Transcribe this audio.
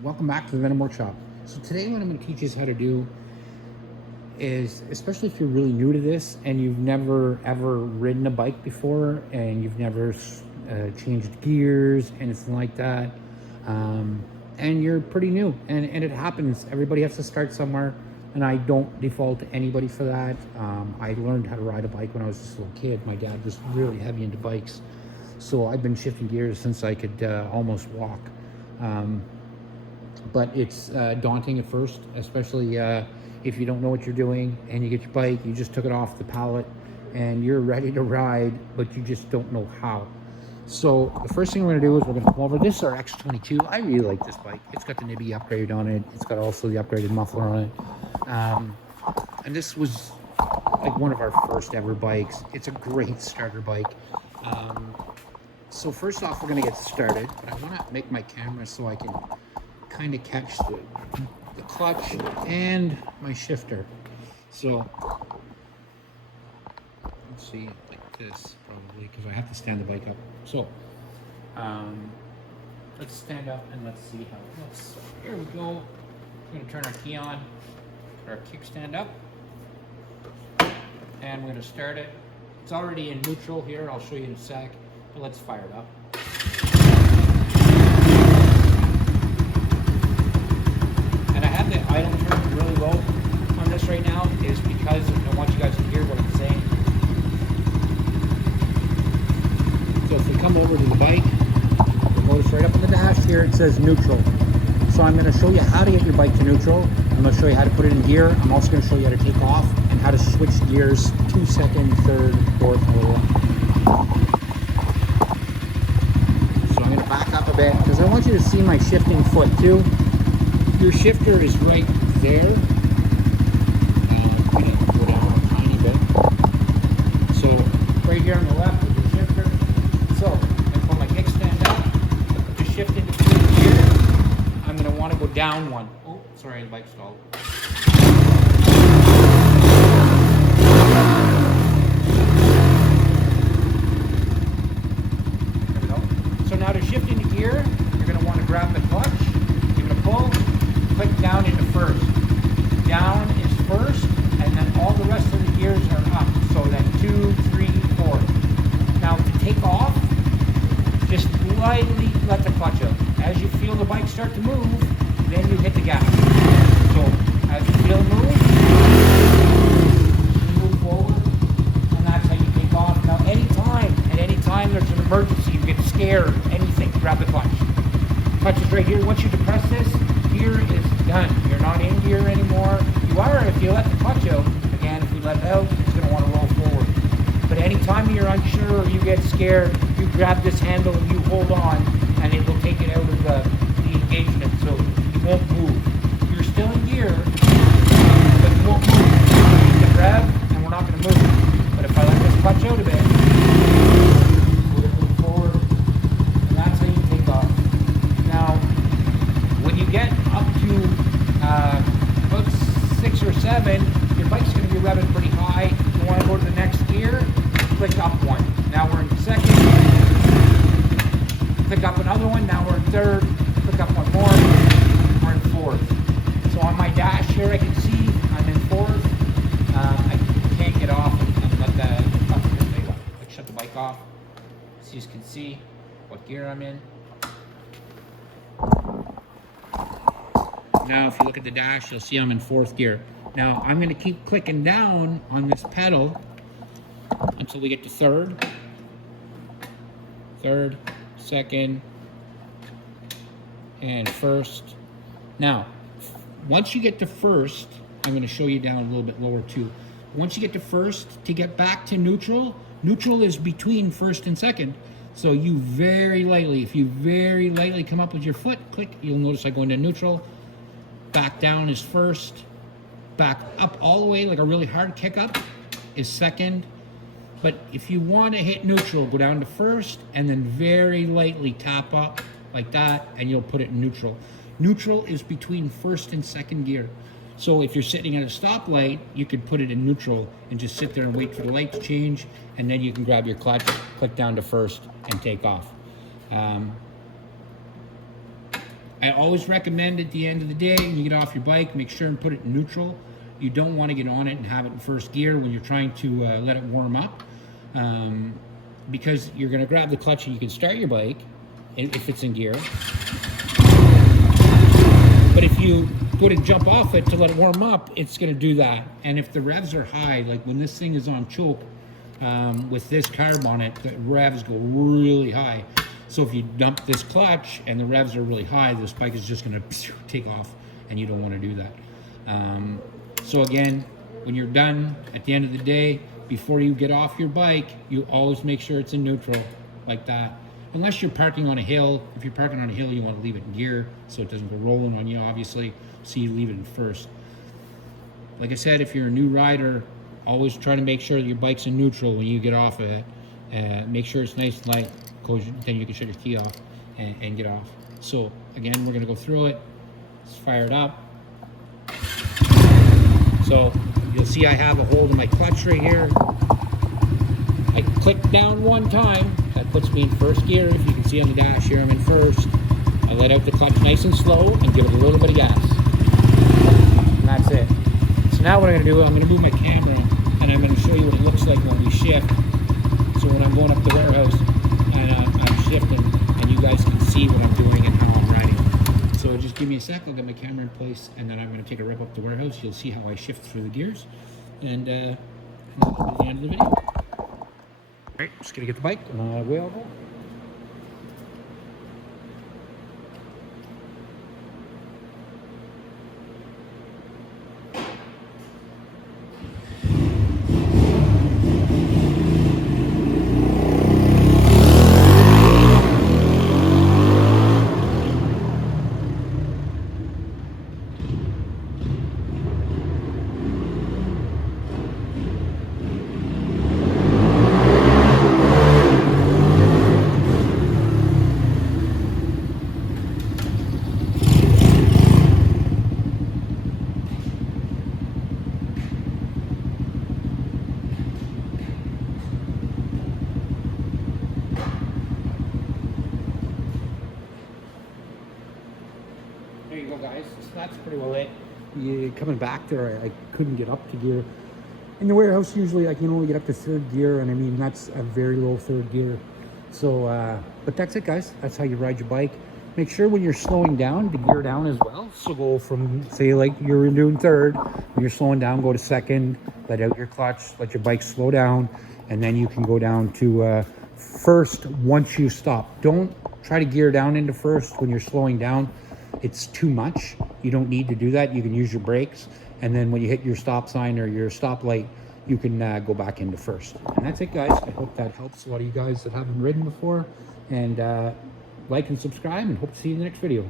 Welcome back to the Venom Workshop. So today what I'm going to teach you how to do is, especially if you're really new to this and you've never ever ridden a bike before and you've never changed gears, anything like that, and you're pretty new, and it happens. Everybody has to start somewhere, and I don't default to anybody for that. I learned how to ride a bike when I was just a little kid. My dad was really heavy into bikes, so I've been shifting gears since I could almost walk. But it's daunting at first, especially if you don't know what you're doing and you get your bike, you just took it off the pallet and you're ready to ride, but you just don't know how. So the first thing we're going to do is we're going to come over. This is our X22. I really like this bike. It's got the Nibby upgrade on it. It's got also the upgraded muffler on it. And this was like one of our first ever bikes. It's a great starter bike. So first off, we're going to get started, but I want to make my camera so I can kind of catch the clutch and my shifter. So let's see, like this probably, because I have to stand the bike up. So let's stand up and let's see how it looks. So here we go. We're going to turn our key on, our kickstand up, and we're going to start it. It's already in neutral here. I'll show you in a sec, but let's fire it up. The idle turn really low on this right now is because I want you guys to hear what I'm saying. So if we come over to the bike, we'll notice right up on the dash here it says neutral. So I'm going to show you how to get your bike to neutral. I'm going to show you how to put it in gear. I'm also going to show you how to take off and how to switch gears to second, third, fourth, or so I'm going to back up a bit because I want you to see my shifting foot too. Your shifter is right there. I'm going to go down a tiny bit. So right here on the left is your shifter. So I pull my kickstand up, just shift into third gear. I'm going to want to go down one. Oh, sorry, the bike stalled. There we go. So now to shift into gear, you're going to want to grab the clutch. You're going to pull. Click down into first. Down is first, and then all the rest of the gears are up. So then 2, 3, 4. Now to take off, just lightly let the clutch out. As you feel the bike start to move, then you hit the gas. So as you feel it move forward, and that's how you take off. Now at any time there's an emergency, you get scared, anything, grab the clutch. Clutch is right here. Once you depress this, gear is done. You're not in gear anymore. You are if you let the clutch out. Again, if you let it out, it's going to want to roll forward. But anytime you're unsure or you get scared, you grab this handle and you hold on, and it will take it out of the engagement, so you won't move. You're still in gear, but you won't move. You need to rev, and we're not going to move. But if I let this clutch out a bit, we're going to move forward, and that's how you take off. Now, when you get up to about 6 or 7, your bike's going to be revving pretty high. You want to go to the next gear, click up one. Now we're in second, click up another one. Now we're in third, click up one more, we're in fourth. So on my dash here, I can see I'm in fourth. I can't get off and let the shut the bike off, so you can see what gear I'm in. Now, if you look at the dash, you'll see I'm in fourth gear. Now, I'm going to keep clicking down on this pedal until we get to third, second, and first. Now, once you get to first, I'm going to show you down a little bit lower too. Once you get to first, to get back to neutral, neutral is between first and second. So you very lightly, if you very lightly come up with your foot, click, you'll notice I go into neutral. Back down is first. Back up all the way, like a really hard kick up, is second. But if you want to hit neutral, go down to first and then very lightly tap up like that, and you'll put it in neutral. Neutral is between first and second gear. So if you're sitting at a stoplight, you could put it in neutral and just sit there and wait for the light to change, and then you can grab your clutch, click down to first, and take off. I always recommend at the end of the day, when you get off your bike, make sure and put it in neutral. You don't want to get on it and have it in first gear when you're trying to let it warm up, because you're going to grab the clutch and you can start your bike if it's in gear. But if you go to jump off it to let it warm up, it's going to do that. And if the revs are high, like when this thing is on choke with this carb on it, the revs go really high. So if you dump this clutch and the revs are really high, this bike is just going to take off, and you don't want to do that. So again, when you're done at the end of the day, before you get off your bike, you always make sure it's in neutral like that. Unless you're parking on a hill. If you're parking on a hill, you want to leave it in gear so it doesn't go rolling on you, obviously. So you leave it in first. Like I said, if you're a new rider, always try to make sure that your bike's in neutral when you get off of it. Make sure it's nice and light, then you can shut your key off and get off. So again, we're going to go through it. Let's fire it up. So you'll see I have a hold of my clutch right here. I click down one time. That puts me in first gear. If you can see on the dash here, I'm in first. I let out the clutch nice and slow and give it a little bit of gas. And that's it. So now what I'm going to do, I'm going to move my camera and I'm going to show you what it looks like when we shift. So when I'm going up the warehouse and I'm shifting, and you guys can see what I'm doing and how I'm riding. So just give me a sec, I'll get my camera in place, and then I'm going to take a rip up the warehouse. You'll see how I shift through the gears, and that'll be the end of the video. All right, just going to get the bike, and away I'll go. There you go, guys. So that's pretty well it. Coming back there, I couldn't get up to gear. In the warehouse, usually I can only get up to third gear, and I mean, that's a very low third gear. So, but that's it, guys. That's how you ride your bike. Make sure when you're slowing down, to gear down as well. So go from, say, like you're doing third, when you're slowing down, go to second, let out your clutch, let your bike slow down, and then you can go down to first once you stop. Don't try to gear down into first when you're slowing down. It's too much. You don't need to do that. You can use your brakes, and then when you hit your stop sign or your stoplight, you can go back into first. And that's it, guys. I hope that helps a lot of you guys that haven't ridden before. And like and subscribe, and hope to see you in the next video.